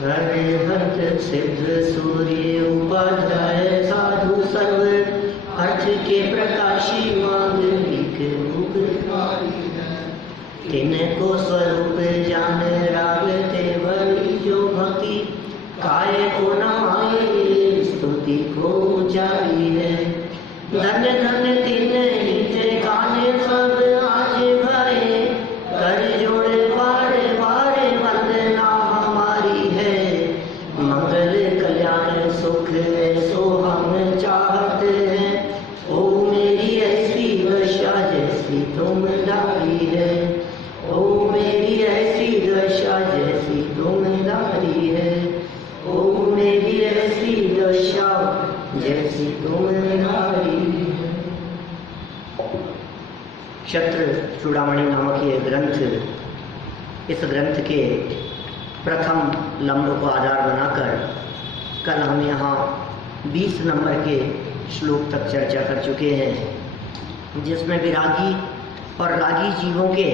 हरिहर सिद्ध सूर्य उपाध्याय साधु सर्व अर्थ के प्रकाशी मांगलिक उपकारी तिनको स्वरूप जान राग ते बड़ी जो भक्ति काय को न आए स्तुति को जारी है। धन्य धन्य तिन हित काने सब आज भरे कर जोड़े बारे बारे वंदना हमारी है। मंगल कल्याण सुख ऐसो हम चाहते हैं। ओ मेरी ऐसी दशा जैसी तुम दारी है। ओ मेरी ऐसी दशा जैसी तुम दारी है। ओ मेरी ऐसी दशा जैसी तुम दारी है। क्षत्र चूड़ामणि नामक ये ग्रंथ, इस ग्रंथ के प्रथम लम्ब को आधार बनाकर कल हम यहाँ 20 नंबर के श्लोक तक चर्चा कर चुके हैं, जिसमें विरागी और रागी जीवों के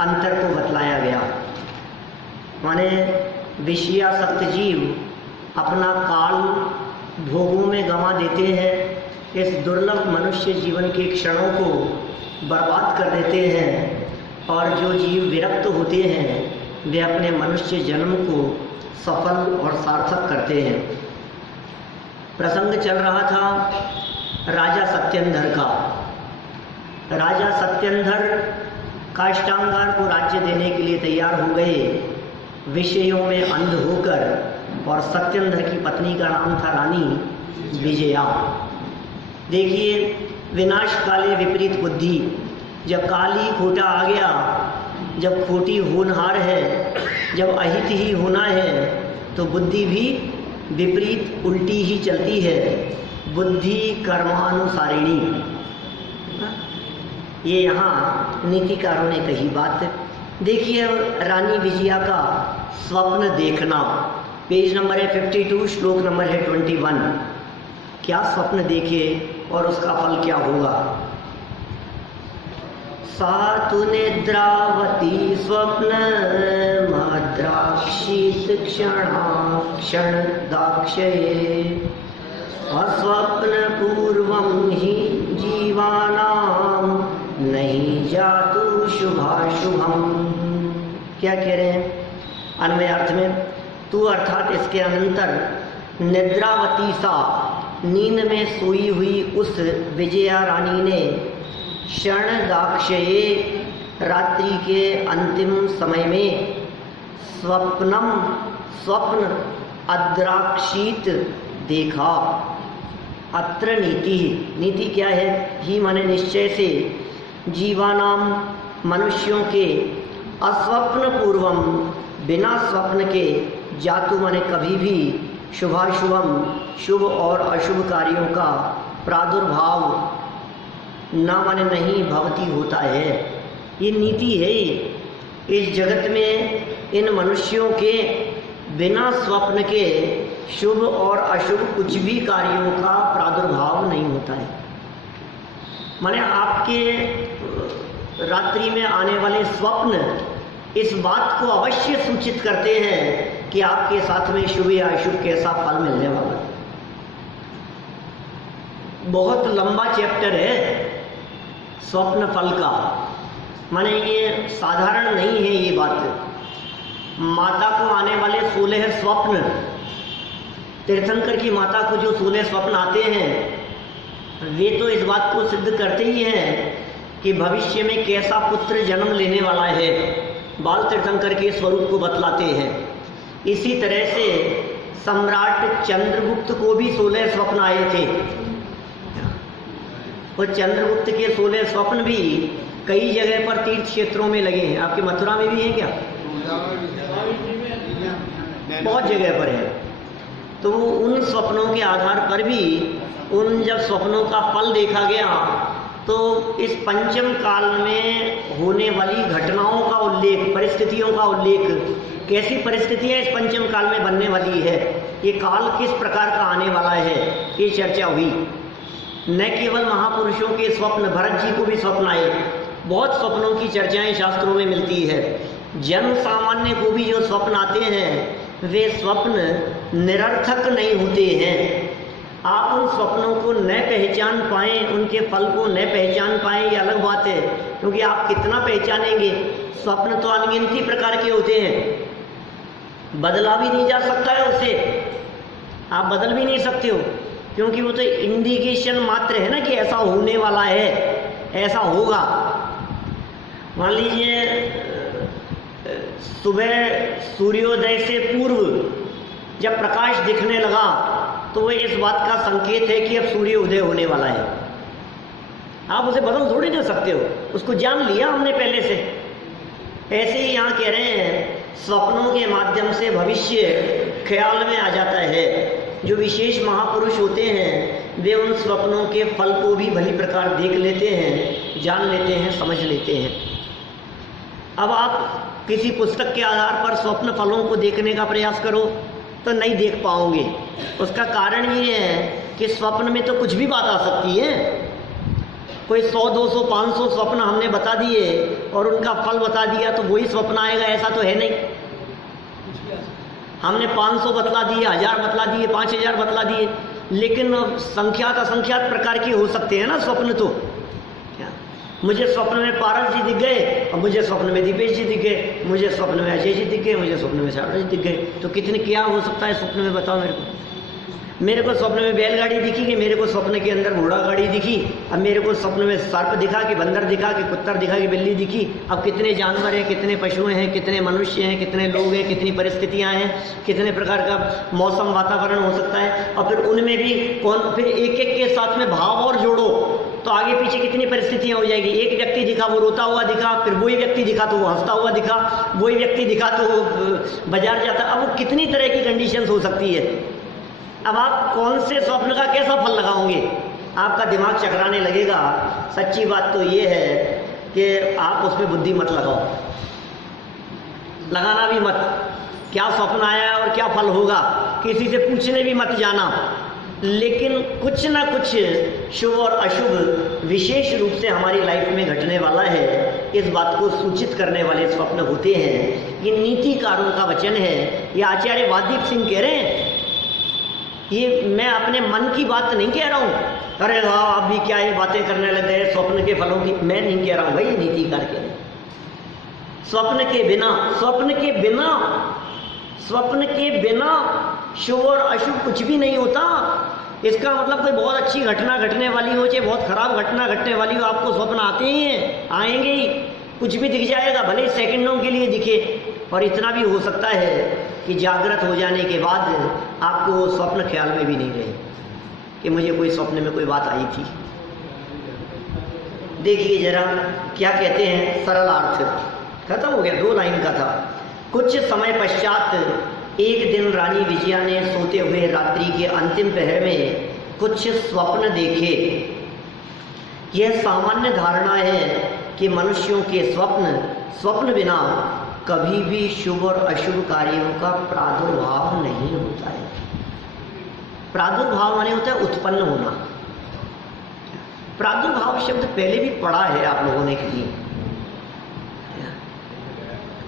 अंतर को बतलाया गया। माने विषयासक्त जीव अपना काल भोगों में गंवा देते हैं, इस दुर्लभ मनुष्य जीवन के क्षणों को बर्बाद कर देते हैं, और जो जीव विरक्त होते हैं वे अपने मनुष्य जन्म को सफल और सार्थक करते हैं। प्रसंग चल रहा था राजा सत्येंद्र का। राजा सत्येंद्र काष्टांगार को राज्य देने के लिए तैयार हो गए, विषयों में अंध होकर, और सत्येंद्र की पत्नी का नाम था रानी विजया। देखिए, विनाश काले विपरीत बुद्धि, जब काली खोटा आ गया, जब खोटी होनहार है, जब अहित ही होना है, तो बुद्धि भी विपरीत उल्टी ही चलती है। बुद्धि कर्मानुसारिणी, ये यहाँ नीतिकारों ने कही बात। देखिए, रानी विजया का स्वप्न देखना, पेज नंबर है 52, श्लोक नंबर है 21। क्या स्वप्न देखे और उसका फल क्या होगा। सातु निद्रावती स्वप्न मद्राक्षीत क्षण दाक्षये अस्वप्न पूर्वं ही जीवानां नहीं जातु शुभाशुभम। क्या कह रहे हैं अन्वय अर्थ में, तू अर्थात इसके अनंतर निद्रावती सा, नींद में सोई हुई उस विजया रानी ने क्षण दाक्षये, रात्रि के अंतिम समय में, स्वप्न अद्राक्षीत देखा। अत्र नीति क्या है, ही माने निश्चय से, जीवानाम मनुष्यों के, अस्वप्न पूर्वम बिना स्वप्न के, जातु माने कभी भी, शुभाशुभम शुभ और अशुभ कार्यों का प्रादुर्भाव, ना माने नहीं, भवती होता है। ये नीति है। इस जगत में इन मनुष्यों के बिना स्वप्न के शुभ और अशुभ कुछ भी कार्यों का प्रादुर्भाव नहीं होता है। माने आपके रात्रि में आने वाले स्वप्न इस बात को अवश्य सूचित करते हैं कि आपके साथ में शुभ या अशुभ कैसा फल मिलने वाला है। बहुत लंबा चैप्टर है स्वप्न फल का, माने ये साधारण नहीं है ये बात। माता को आने वाले 16 स्वप्न, तीर्थंकर की माता को जो 16 स्वप्न आते हैं, वे तो इस बात को सिद्ध करते ही हैं कि भविष्य में कैसा पुत्र जन्म लेने वाला है, बाल तीर्थंकर के स्वरूप को बतलाते हैं। इसी तरह से सम्राट चंद्रगुप्त को भी 16 स्वप्न आए थे, और चंद्रगुप्त के 16 स्वप्न भी कई जगह पर तीर्थ क्षेत्रों में लगे हैं। आपके मथुरा में भी हैं क्या? बहुत जगह पर है। तो उन स्वप्नों के आधार पर भी, उन जब स्वप्नों का फल देखा गया, तो इस पंचम काल में होने वाली घटनाओं का उल्लेख, परिस्थितियों का उल्लेख, कैसी परिस्थितियां इस पंचम काल में बनने वाली है, ये काल किस प्रकार का आने वाला है, ये चर्चा हुई। न केवल महापुरुषों के स्वप्न, भरत जी को भी स्वप्न आए, बहुत स्वप्नों की चर्चाएं शास्त्रों में मिलती है। जन सामान्य को भी जो स्वप्न आते हैं वे स्वप्न निरर्थक नहीं होते हैं। आप उन स्वप्नों को न पहचान पाएँ, उनके फल को न पहचान पाएँ, ये अलग बात है, क्योंकि आप कितना पहचानेंगे। स्वप्न तो अनगिनती प्रकार के होते हैं, बदला भी नहीं जा सकता है उसे, आप बदल भी नहीं सकते हो, क्योंकि वो तो इंडिकेशन मात्र है ना कि ऐसा होने वाला है, ऐसा होगा। मान लीजिए सुबह सूर्योदय से पूर्व जब प्रकाश दिखने लगा तो वो इस बात का संकेत है कि अब सूर्योदय होने वाला है। आप उसे बदल थोड़ी ना सकते हो, उसको जान लिया हमने पहले से। ऐसे ही यहाँ कह रहे हैं स्वप्नों के माध्यम से भविष्य ख्याल में आ जाता है। जो विशेष महापुरुष होते हैं वे उन स्वप्नों के फल को भी भली प्रकार देख लेते हैं, जान लेते हैं, समझ लेते हैं। अब आप किसी पुस्तक के आधार पर स्वप्न फलों को देखने का प्रयास करो तो नहीं देख पाओगे। उसका कारण ये है कि स्वप्न में तो कुछ भी बात आ सकती है। कोई 100, 200, 500 स्वप्न हमने बता दिए और उनका फल बता दिया तो वही स्वप्न आएगा, ऐसा तो है नहीं। हमने 500 बतला दिए, 1000 बतला दिए, 5000 बतला दिए, लेकिन संख्यात असंख्यात प्रकार के हो सकते हैं ना स्वप्न। तो मुझे स्वप्न में पारस जी दिख गए और मुझे स्वप्न में दीपेश जी दिख गए, मुझे स्वप्न में अजय जी दिख गए, मुझे स्वप्न में शारदा जी दिख गए। तो कितने क्या हो सकता है स्वप्न में, बताओ मेरे को। मेरे को स्वप्न में बैलगाड़ी दिखी कि मेरे को स्वप्न के अंदर घोड़ा गाड़ी दिखी, अब मेरे को स्वप्न में सर्प दिखा कि बंदर दिखा कि कुत्ता दिखा कि बिल्ली दिखी। अब कितने जानवर हैं, कितने पशु हैं, कितने मनुष्य हैं, कितने लोग हैं, कितनी परिस्थितियां हैं, कितने प्रकार का मौसम वातावरण हो सकता है। और फिर उनमें भी कौन, फिर एक एक के साथ में भाव और जोड़ो तो आगे पीछे कितनी परिस्थितियां हो जाएगी। एक व्यक्ति दिखा वो रोता हुआ दिखा, फिर वही व्यक्ति दिखा तो वो हंसता हुआ दिखा, वही व्यक्ति दिखा तो वो बाजार जाता। अब वो कितनी तरह की कंडीशंस हो सकती है। अब आप कौन से स्वप्न का कैसा फल लगाओगे, आपका दिमाग चकराने लगेगा। सच्ची बात तो ये है कि आप उसमें बुद्धि मत लगाओ, लगाना भी मत। क्या स्वप्न आया और क्या फल होगा किसी से पूछने भी मत जाना। लेकिन कुछ ना कुछ शुभ और अशुभ विशेष रूप से हमारी लाइफ में घटने वाला है, इस बात को सूचित करने वाले स्वप्न होते हैं। ये नीतिकारों का वचन है, ये आचार्य वादीप सिंह कह रहे हैं। ये मैं अपने मन की बात नहीं कह रहा हूँ, अरे हाँ आप भी क्या ये बातें करने लग गए स्वप्न के फलों की। मैं नहीं कह रहा हूँ भाई, नीतिकार कह रहे हैं। स्वप्न के बिना, स्वप्न के बिना, स्वप्न के बिना शुभ और अशुभ कुछ भी नहीं होता। इसका मतलब कोई बहुत अच्छी घटना घटने वाली हो चाहे बहुत खराब घटना घटने वाली हो, आपको स्वप्न आते ही हैं, आएंगे ही। कुछ भी दिख जाएगा, भले सेकंडों के लिए दिखे। और इतना भी हो सकता है कि जागृत हो जाने के बाद आपको वो स्वप्न ख्याल में भी नहीं रहे कि मुझे कोई स्वप्न में कोई बात आई थी। देखिए जरा क्या कहते हैं, सरल अर्थ खत्म हो गया, 2 लाइन का था। कुछ समय पश्चात एक दिन रानी विजया ने सोते हुए रात्रि के अंतिम पहर में कुछ स्वप्न देखे। यह सामान्य धारणा है कि मनुष्यों के स्वप्न बिना कभी भी शुभ और अशुभ कार्यों का प्रादुर्भाव नहीं होता है। प्रादुर्भाव माने होता है उत्पन्न होना। प्रादुर्भाव शब्द पहले भी पढ़ा है आप लोगों ने कहीं,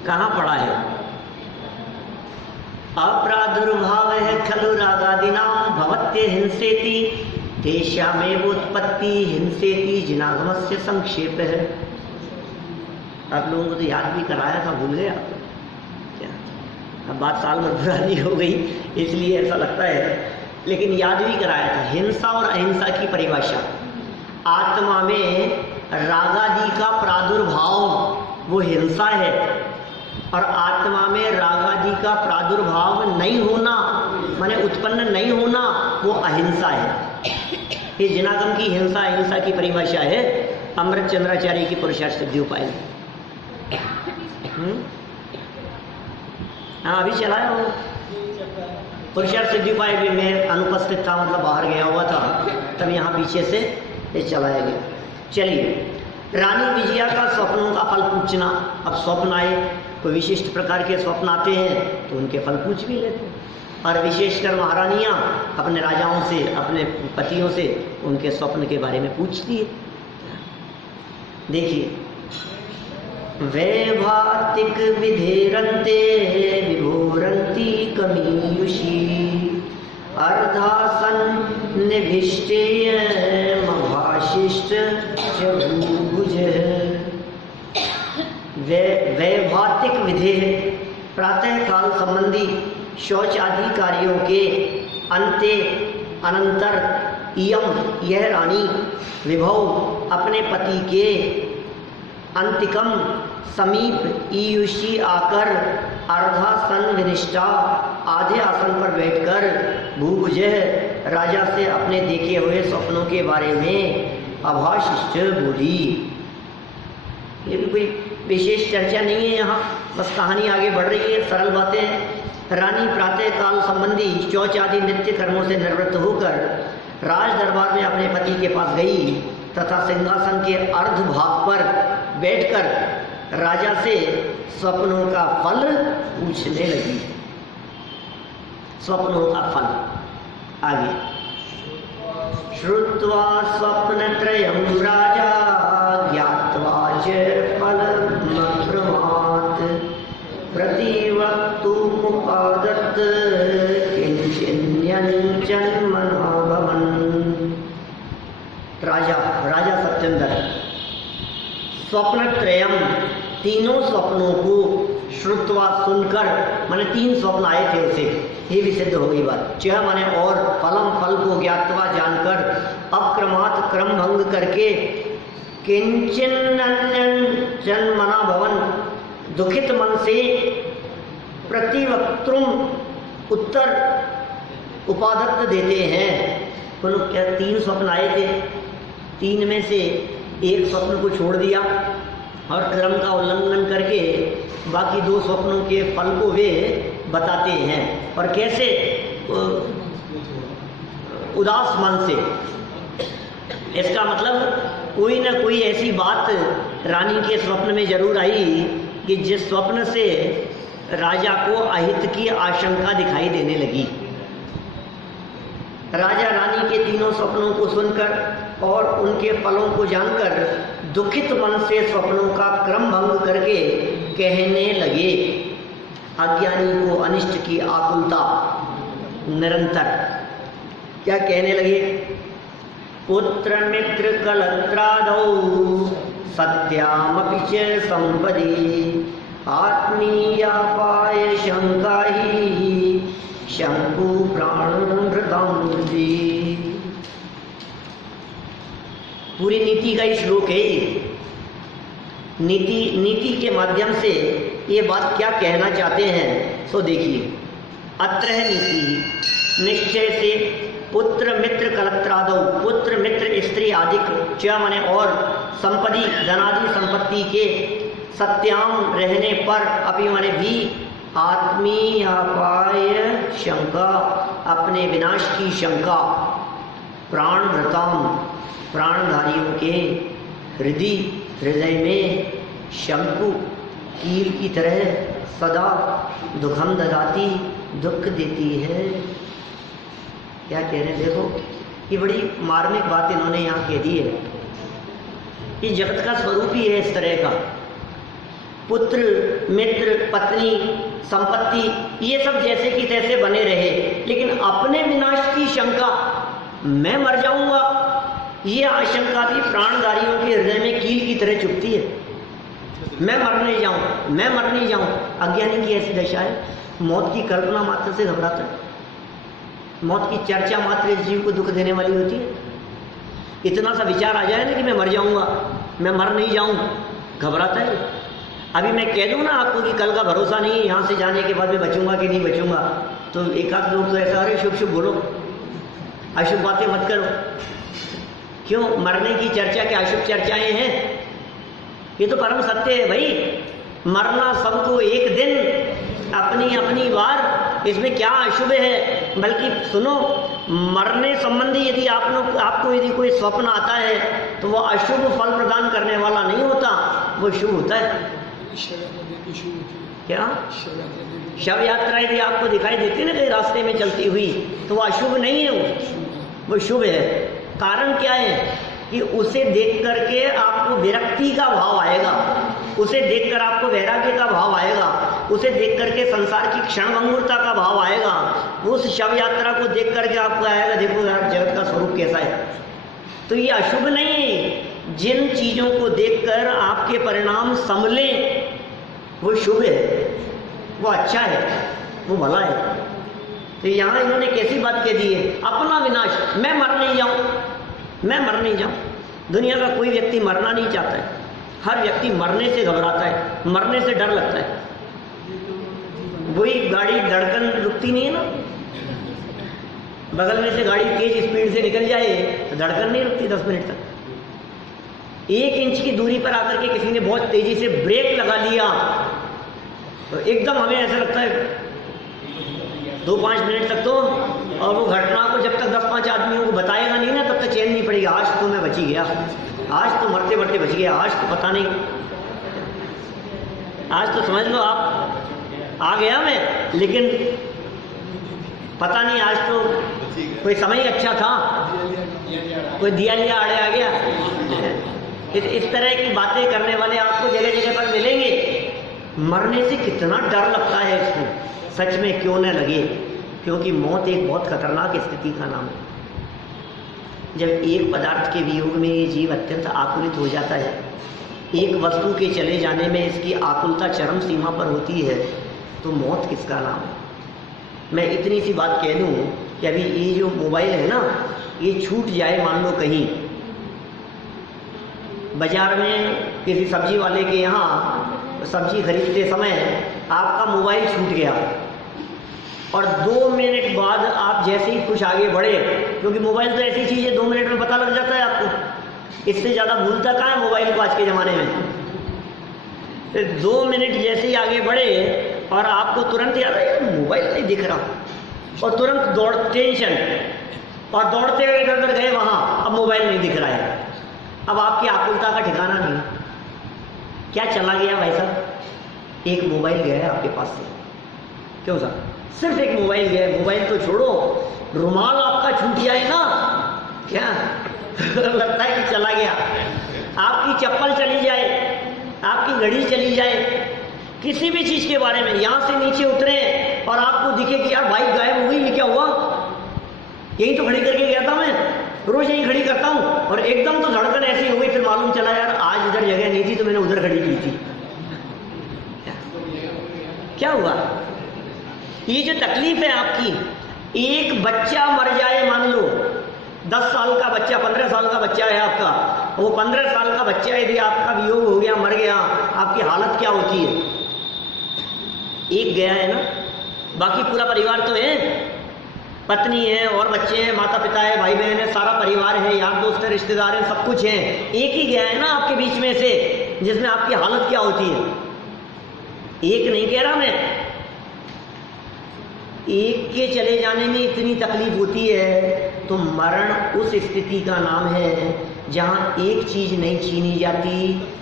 कहाँ पढ़ा है? अप्रादुर्भाव है खलु रागादिनाम भवत्य हिंसेति तेषामेव उत्पत्ति हिंसेति जिनागमस्य संक्षेप है। आप लोगों को तो याद भी कराया था, भूल गया क्या? अब बात साल भर पुरानी हो गई इसलिए ऐसा लगता है, लेकिन याद भी कराया था। हिंसा और अहिंसा की परिभाषा, आत्मा में रागादि का प्रादुर्भाव वो हिंसा है, और आत्मा में रागादि का प्रादुर्भाव नहीं होना माने उत्पन्न नहीं होना वो अहिंसा है। ये जिनागम की हिंसा अहिंसा की परिभाषा है अमृत चंद्राचार्य की पुरुषार्थ सिद्धि उपाय। हाँ अभी चलाया वो पुरुषार्थ सिद्धि उपाय भी मैं अनुपस्थित था, मतलब बाहर गया हुआ था, तब यहाँ पीछे से ये चलाया गया। चलिए, रानी विजया का स्वप्नों का फल पूछना। अब स्वप्न आए, कोई विशिष्ट प्रकार के स्वप्न आते हैं तो उनके फल पूछ भी लेते हैं, और विशेषकर महारानियाँ अपने राजाओं से, अपने पतियों से उनके स्वप्न के बारे में पूछती है। देखिए, वैभातिक विधेरन्ते विभोरन्ति निभिष्टेयमभाशिष्ट च भूभुज। वैभातिक विधेय प्रातः काल संबंधी शौच आदि कार्यों के अंते अनंतर इयम यह रानी विभव अपने पति के अंतिकम समीप ईयुषी आकर अर्धासन विनिष्ठा आधे आसन पर बैठकर भूभुज राजा से अपने देखे हुए स्वप्नों के बारे में अभाशिष्ट बोली। ये भी कोई विशेष चर्चा नहीं है, यहाँ बस कहानी आगे बढ़ रही है, सरल बातें। रानी प्रातः काल संबंधी शौच आदि नित्य कर्मों से निवृत्त होकर राज दरबार में अपने पति के पास गई तथा सिंहासन के अर्ध भाग पर बैठकर राजा से स्वप्नों का फल पूछने लगी। स्वप्नों का फल आगे। श्रुत्वा स्वप्नत्रयं राजा ज्ञात्वा च फलमब्रमात् प्रतिवक्तुमुपादत्त किंचिन्यञ्जन्मना भवन्। राजा सत्येंद्र स्वप्नत्रयम् तीनों स्वप्नों को श्रुत्वा सुनकर, माने 3 स्वप्न आए थे उसे, ये भी सिद्ध हो गई बात। च माने और, फलम फल को, ज्ञात्वा जानकर, अक्रमात् क्रम भंग करके, किंचिन्नञ्जन्मना भवन दुखित मन से, प्रतिवक्तुम उत्तर उपादत्त देते हैं। बोलो क्या 3 स्वप्न आए थे, 3 में से एक स्वप्न को छोड़ दिया और क्रम का उल्लंघन करके बाकी 2 स्वप्नों के फल को वे बताते हैं। और कैसे? उदास मन से। इसका मतलब कोई ना कोई ऐसी बात रानी के स्वप्न में जरूर आई कि जिस स्वप्न से राजा को अहित की आशंका दिखाई देने लगी। राजा रानी के 3 स्वप्नों को सुनकर और उनके फलों को जानकर दुखित मन से स्वप्नों का क्रम भंग करके कहने लगे। अज्ञानी को अनिष्ट की आकुलता निरंतर। क्या कहने लगे? पुत्र मित्र कलत्रादौ सत्यामपि च संपदि आत्मीयापाय शंका ही शंकु प्राणभृतां। पूरी नीति का ही श्लोक है ये। नीति के माध्यम से ये बात क्या कहना चाहते हैं सो देखिए। अत्र है नीति निश्चय से पुत्र मित्र कलत्रादौ, पुत्र मित्र स्त्री आदि च माने और, संपत्ति धनादि संपत्ति के, सत्याम रहने पर, अपि माने भी, आत्मीयापाय शंका अपने विनाश की शंका, प्राणभृताम प्राणधारियों के हृदय में, शंकु कील की तरह सदा दुखम ददाती दुख देती है। क्या कह रहे हैं? देखो ये बड़ी मार्मिक बात इन्होंने यहाँ कह दी है। ये जगत का स्वरूप ही है इस तरह का। पुत्र मित्र पत्नी संपत्ति ये सब जैसे कि तैसे बने रहे, लेकिन अपने विनाश की शंका, मैं मर जाऊंगा, ये आशंका भी प्राणधारियों के हृदय में कील की तरह चुभती है। मैं मर नहीं जाऊं। अज्ञानी की ऐसी दशा है। मौत की कल्पना मात्र से घबराता है। मौत की चर्चा मात्र इस जीव को दुख देने वाली होती है। इतना सा विचार आ जाए ना कि मैं मर जाऊंगा, मैं मर नहीं जाऊं, घबराता है। अभी मैं कह दूं ना आपको कि कल का भरोसा नहीं है, यहाँ से जाने के बाद मैं बचूंगा कि नहीं बचूंगा, तो एक आध लोग तो ऐसा, अरे शुभ शुभ बोलो, अशुभ बातें मत करो। क्यों? मरने की चर्चा क्या अशुभ चर्चाएं हैं? ये तो परम सत्य है भाई। मरना सबको एक दिन, अपनी अपनी बार, इसमें क्या अशुभ है? बल्कि सुनो, मरने संबंधी यदि आपको यदि कोई स्वप्न आता है तो वो अशुभ फल प्रदान करने वाला नहीं होता, वो शुभ होता है। क्या? शव यात्रा यदि आपको दिखाई देती है ना कहीं रास्ते में चलती हुई, तो वो अशुभ नहीं है, वो शुभ है। कारण क्या है कि उसे देख करके आपको विरक्ति का भाव आएगा। उसे देखकर आपको वैराग्य का भाव आएगा, उसे देख करके संसार की क्षणभंगुरता का भाव आएगा, उस शव यात्रा को देख करके आपको आएगा देखो यार जगत का स्वरूप कैसा है। तो ये अशुभ नहीं है। जिन चीज़ों को देखकर आपके परिणाम संभले वो शुभ है, वो अच्छा है, वो भला है। तो यहाँ इन्होंने कैसी बात कह दी है, अपना विनाश, मैं मर नहीं जाऊं, मैं मर नहीं जाऊं। दुनिया का कोई व्यक्ति मरना नहीं चाहता है, हर व्यक्ति मरने से घबराता है, मरने से डर लगता है। वही गाड़ी धड़कन रुकती नहीं है ना, बगल में से गाड़ी तेज स्पीड से निकल जाए तो धड़कन नहीं रुकती 10 मिनट तक। 1 इंच की दूरी पर आकर के किसी ने बहुत तेजी से ब्रेक लगा लिया तो एकदम हमें ऐसा लगता है 2-5 मिनट तक तो, और वो घटना को जब तक 10-5 आदमियों को बताएगा नहीं ना तब तक चैन नहीं पड़ेगा। आज तो मैं बची गया, आज तो मरते मरते बच गया, आज तो पता नहीं, आज तो समझ लो आप आ गया मैं, लेकिन पता नहीं आज तो कोई समय अच्छा था, कोई दिया लिया आड़े आ गया। इस तरह की बातें करने वाले आपको जगह जगह पर मिलेंगे। मरने से कितना डर लगता है इसको, सच में क्यों न लगे, क्योंकि मौत एक बहुत खतरनाक स्थिति का नाम है। जब एक पदार्थ के वियोग में ये जीव अत्यंत आकुलित हो जाता है, एक वस्तु के चले जाने में इसकी आकुलता चरम सीमा पर होती है, तो मौत किसका नाम है। मैं इतनी सी बात कह दूं कि अभी ये जो मोबाइल है ना, ये छूट जाए मान लो कहीं बाजार में किसी सब्जी वाले के यहाँ सब्जी खरीदते समय आपका मोबाइल छूट गया और 2 मिनट बाद आप जैसे ही कुछ आगे बढ़े, क्योंकि मोबाइल तो ऐसी चीज़ है 2 मिनट में पता लग जाता है आपको, इससे ज़्यादा भूलता कहाँ है मोबाइल को आज के ज़माने में। फिर 2 मिनट जैसे ही आगे बढ़े और आपको तुरंत याद आया मोबाइल नहीं दिख रहा, और तुरंत दौड़ टेंशन, और दौड़ते हुए इधर उधर गए वहाँ, अब मोबाइल नहीं दिख रहा है। अब आपकी आकुलता का ठिकाना नहीं, क्या चला गया भाई साहब, एक मोबाइल गया है आपके पास से। क्यों सर, सिर्फ एक मोबाइल गया है, मोबाइल तो छोड़ो, रुमाल आपका छूट जाए ना, क्या लगता है कि चला गया। आपकी चप्पल चली जाए, आपकी घड़ी चली जाए, किसी भी चीज़ के बारे में, यहाँ से नीचे उतरे और आपको दिखे कि यार बाइक गायब हो गई, ये क्या हुआ, यही तो खड़ी करके गया था मैं, रोज यही खड़ी करता हूँ, और एकदम तो धड़कन ऐसी हो गई, फिर मालूम चला यार आज इधर जगह नहीं थी तो मैंने उधर खड़ी की थी। क्या हुआ, ये जो तकलीफ है आपकी, एक बच्चा मर जाए मान लो, 10 साल का बच्चा, 15 साल का बच्चा है आपका, वो 15 साल का बच्चा यदि आपका वियोग हो गया, मर गया, आपकी हालत क्या होती है। एक गया है ना, बाकी पूरा परिवार तो है, पत्नी है और बच्चे हैं, माता पिता है, भाई बहन है, सारा परिवार है, यार दोस्त है, रिश्तेदार हैं, सब कुछ है। एक ही गया है ना आपके बीच में से, जिसमें आपकी हालत क्या होती है। एक नहीं कह रहा मैं, एक के चले जाने में इतनी तकलीफ होती है, तो मरण उस स्थिति का नाम है जहाँ एक चीज़ नहीं छीनी जाती,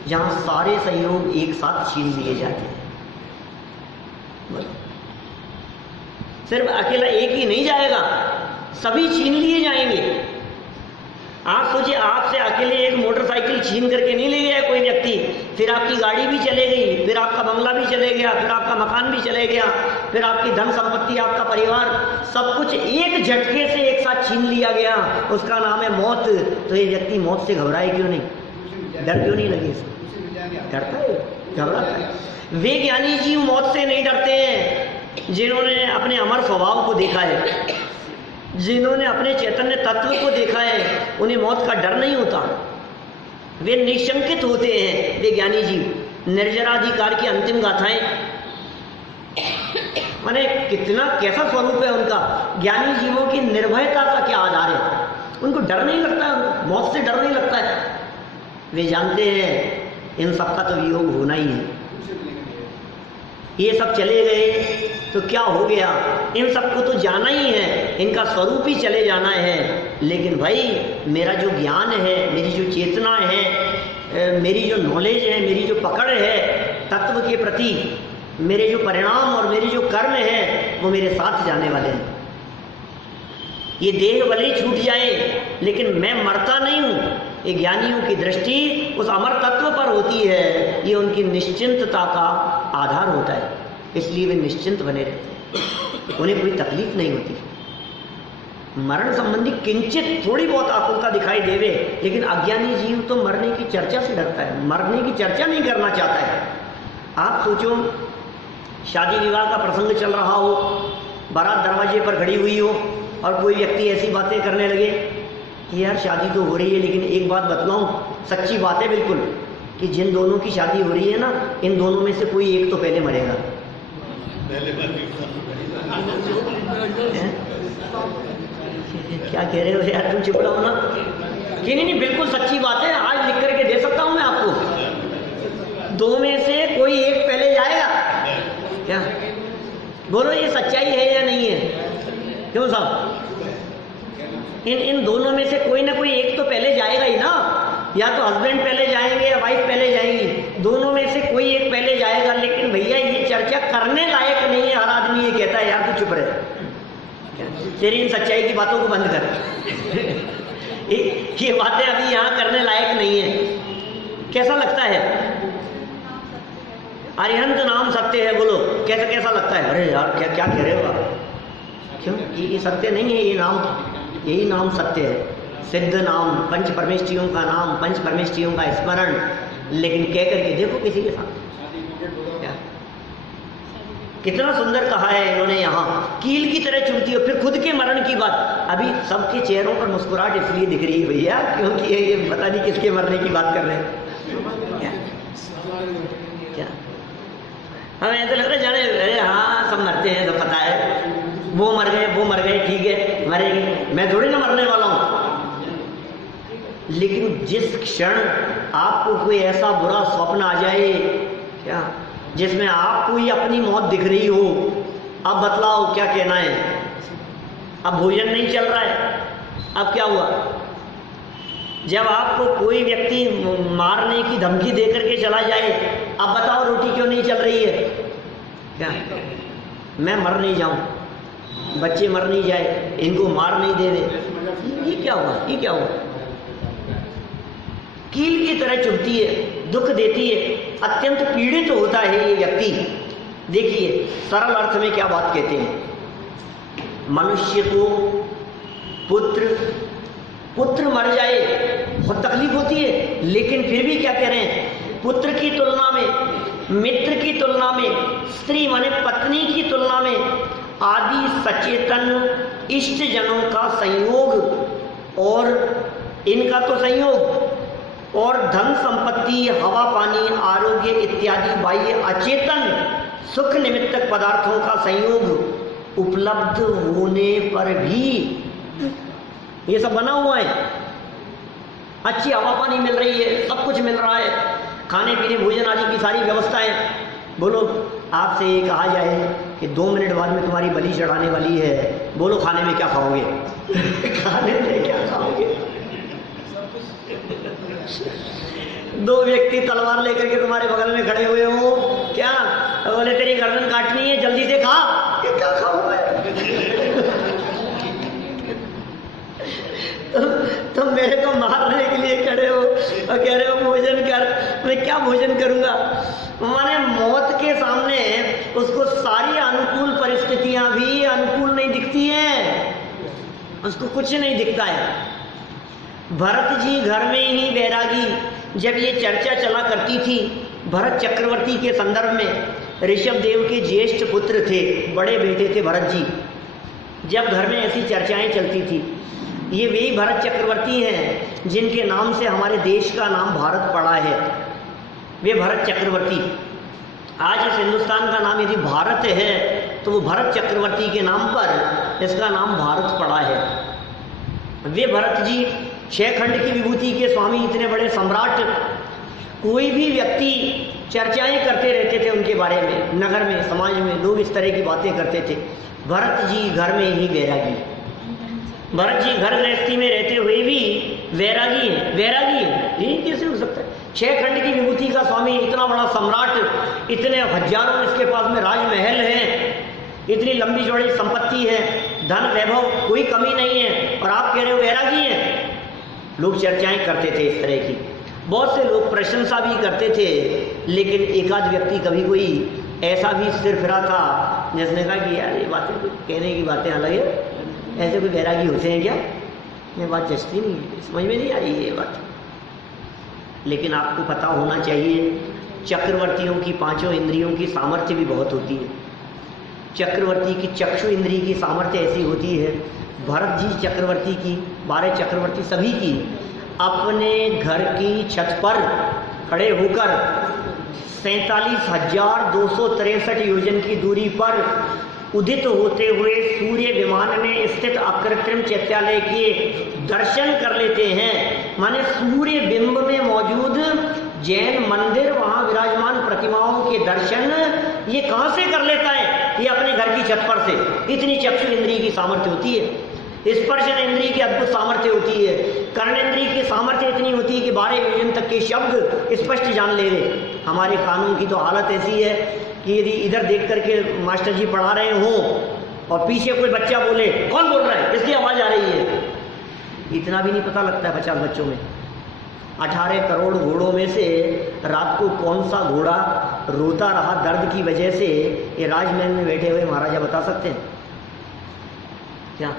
जहाँ सारे संयोग एक साथ छीन लिए जाते हैं। सिर्फ अकेला एक ही नहीं जाएगा, सभी छीन लिए जाएंगे। आप सोचिए, आपसे अकेले एक मोटरसाइकिल छीन करके नहीं ले गया कोई व्यक्ति, फिर आपकी गाड़ी भी चले गई, फिर आपका बंगला भी चले गया, फिर आपका मकान भी चले गया, फिर आपकी धन संपत्ति, आपका परिवार, सब कुछ एक झटके से एक साथ छीन लिया गया, उसका नाम है मौत। तो ये व्यक्ति मौत से घबराए क्यों नहीं, डर क्यों नहीं लगे इसको, डरता है, घबराता है। वे ज्ञानी जीव मौत से नहीं डरते हैं जिन्होंने अपने अमर स्वभाव को देखा है, जिन्होंने अपने चैतन्य तत्व को देखा है, उन्हें मौत का डर नहीं होता, वे निशंकित होते हैं। वे ज्ञानी जीव निर्जराधिकार की अंतिम गाथाएं, माने कितना कैसा स्वरूप है उनका। ज्ञानी जीवों की निर्भयता का क्या आधार है, उनको डर नहीं लगता है, मौत से डर नहीं लगता है। वे जानते हैं इन सबका तो वियोग होना ही है, ये सब चले गए तो क्या हो गया, इन सबको तो जाना ही है, इनका स्वरूप ही चले जाना है। लेकिन भाई मेरा जो ज्ञान है, मेरी जो चेतना है, मेरी जो नॉलेज है, मेरी जो पकड़ है तत्व के प्रति, मेरे जो परिणाम और मेरे जो कर्म है, वो मेरे साथ जाने वाले हैं। ये देह भले ही छूट जाए, लेकिन मैं मरता नहीं हूँ, ये ज्ञानियों की दृष्टि उस अमर तत्व पर होती है, ये उनकी निश्चिंतता का आधार होता है, इसलिए वे निश्चिंत बने रहते हैं, उन्हें कोई तकलीफ नहीं होती। मरण संबंधी किंचित थोड़ी बहुत आकुलता दिखाई देवे, लेकिन अज्ञानी जीव तो मरने की चर्चा से डरता है, मरने की चर्चा नहीं करना चाहता है। आप सोचो, शादी विवाह का प्रसंग चल रहा हो, बारात दरवाजे पर खड़ी हुई हो और कोई व्यक्ति ऐसी बातें करने लगे कि यार शादी तो हो रही है, लेकिन एक बात बतलाऊं, सच्ची बात है बिल्कुल, कि जिन दोनों की शादी हो रही है ना, इन दोनों में से कोई एक तो पहले मरेगा। क्या कह रहे हो यार, तुम चुप रहो ना। कि नहीं, बिल्कुल सच्ची बात है, आज लिख करके दे सकता हूं मैं आपको। दो में से कोई एक पहले जाएगा क्या? बोलो ये सच्चाई है या नहीं है? क्यों साहब, इन दोनों में से कोई ना कोई एक तो पहले जाएगा ही ना, या तो हस्बैंड पहले जाएंगे या वाइफ पहले जाएंगी, दोनों में से कोई एक पहले जाएगा। लेकिन भैया ये चर्चा करने लायक नहीं है। हर आदमी ये कहता है यार तू चुप रहे, तेरी इन सच्चाई की बातों को बंद कर। ये बातें अभी यहाँ करने लायक नहीं है। कैसा लगता है? अरिहंत नाम सत्य है, बोलो कैसा कैसा लगता है? अरे यार क्या क्या कह रहे हो आप? क्यों? ये सत्य नहीं है, ये नाम, यही नाम सत्य है। सिद्ध नाम, पंच परमेष्ठियों का नाम, पंच परमेष्ठियों का स्मरण, लेकिन कह करके देखो किसी के साथ क्या कितना सुंदर कहा है इन्होंने यहाँ, कील की तरह चुभती है। फिर खुद के मरण की बात, अभी सबके चेहरों पर मुस्कुराहट इसलिए दिख रही है भैया क्योंकि ये पता नहीं किसके मरने की बात कर रहे हैं। क्या हमें ऐसा लग रहा है जाने, अरे हाँ सब मरते हैं, तो पता है वो मर गए ठीक है, मरेंगे, मैं थोड़ी ना मरने वाला हूँ। लेकिन जिस क्षण आपको कोई ऐसा बुरा स्वप्न आ जाए क्या, जिसमें आपको ही अपनी मौत दिख रही हो, अब बतलाओ क्या कहना है? अब भोजन नहीं चल रहा है, अब क्या हुआ? जब आपको कोई व्यक्ति मारने की धमकी दे करके चला जाए, अब बताओ रोटी क्यों नहीं चल रही है? क्या मैं मर नहीं जाऊं, बच्चे मर नहीं जाए, इनको मार नहीं देवे, ये क्या हुआ? ये क्या हुआ? कील की तरह चुभती है, दुख देती है, अत्यंत पीड़ित तो होता है ये व्यक्ति। देखिए सरल अर्थ में क्या बात कहते हैं, मनुष्य को पुत्र मर जाए बहुत तकलीफ होती है, लेकिन फिर भी क्या कह रहे हैं, पुत्र की तुलना में, मित्र की तुलना में, स्त्री माने पत्नी की तुलना में, आदि सचेतन इष्ट जनों का संयोग और इनका तो संयोग, और धन संपत्ति, हवा पानी, आरोग्य इत्यादि बाह्य अचेतन सुख निमित्तक पदार्थों का संयोग उपलब्ध होने पर भी ये सब बना हुआ है। अच्छी हवा पानी मिल रही है, सब कुछ मिल रहा है, खाने पीने भोजन आदि की सारी व्यवस्थाएं। बोलो आपसे ये कहा जाए कि 2 मिनट बाद में तुम्हारी बलि चढ़ाने वाली है, बोलो खाने में क्या खाओगे? खाने में क्या खाओगे? 2 व्यक्ति तलवार लेकर के तुम्हारे बगल में खड़े हुए हो, क्या बोले तेरी गर्दन काटनी है, जल्दी से खा। क्या खाऊं मैं? तुम मेरे को मारने के लिए खड़े हो और कह रहे हो भोजन कर, मैं क्या भोजन करूंगा? माने मौत के सामने उसको सारी अनुकूल परिस्थितियां भी अनुकूल नहीं दिखती हैं, उसको कुछ नहीं दिखता है। भरत जी घर में ही बैरागी, जब ये चर्चा चला करती थी भरत चक्रवर्ती के संदर्भ में, ऋषभ देव के ज्येष्ठ पुत्र थे, बड़े बेटे थे भरत जी, जब घर में ऐसी चर्चाएं चलती थी, ये वही भरत चक्रवर्ती हैं जिनके नाम से हमारे देश का नाम भारत पड़ा है। वे भरत चक्रवर्ती, आज इस हिंदुस्तान का नाम यदि भारत है तो वो भरत चक्रवर्ती के नाम पर इसका नाम भारत पड़ा है। वे भरत जी 6 खंड की विभूति के स्वामी, इतने बड़े सम्राट, कोई भी व्यक्ति चर्चाएं करते रहते थे उनके बारे में, नगर में समाज में लोग इस तरह की बातें करते थे। भरत जी घर में ही वैरागी, भरत जी घर गृहस्थी में रहते हुए भी वैरागी हैं। वैरागी हैं, ये कैसे हो सकता है? 6 खंड की विभूति का स्वामी, इतना बड़ा सम्राट, इतने हजारों इसके पास में राजमहल हैं, इतनी लंबी चौड़ी संपत्ति है, धन वैभव कोई कमी नहीं है, और आप कह रहे हो वैरागी हैं? लोग चर्चाएं करते थे इस तरह की, बहुत से लोग प्रशंसा भी करते थे, लेकिन एकाध व्यक्ति कभी कोई ऐसा भी सिर फिरा था जिसने कहा कि यार ये बातें कुछ कहने की बातें अलग है, ऐसे कोई वैरागी होते हैं क्या, ये बात जचती नहीं, समझ में नहीं आ रही है ये बात। लेकिन आपको पता होना चाहिए चक्रवर्तियों की पांचों इंद्रियों की सामर्थ्य भी बहुत होती है। चक्रवर्ती की चक्षु इंद्रिय की सामर्थ्य ऐसी होती है, भरत जी चक्रवर्ती की, 12 चक्रवर्ती सभी की अपने घर की छत पर खड़े होकर 47,263 योजन की दूरी पर उदित होते हुए सूर्य विमान में स्थित अकृत्रिम चैत्यालय के दर्शन कर लेते हैं। माने सूर्य बिंब में मौजूद जैन मंदिर, वहां विराजमान प्रतिमाओं के दर्शन ये कहां से कर लेता है, ये अपने घर की छत पर से। इतनी चक्षु इंद्रिय की सामर्थ्य होती है, स्पर्शन इंद्रिय की अद्भुत सामर्थ्य होती है, कर्णेंद्रिय की सामर्थ्य इतनी होती है कि 12 योजन तक के शब्द स्पष्ट जान ले रहे। हमारे कानों की तो हालत ऐसी है कि यदि इधर देख करके मास्टर जी पढ़ा रहे हों और पीछे कोई बच्चा बोले कौन बोल रहा है, इसकी आवाज़ आ रही है, इतना भी नहीं पता लगता है 50 बच्चों में। 18 करोड़ घोड़ों में से रात को कौन सा घोड़ा रोता रहा दर्द की वजह से, ये राजमहल में बैठे हुए महाराजा बता सकते हैं क्या?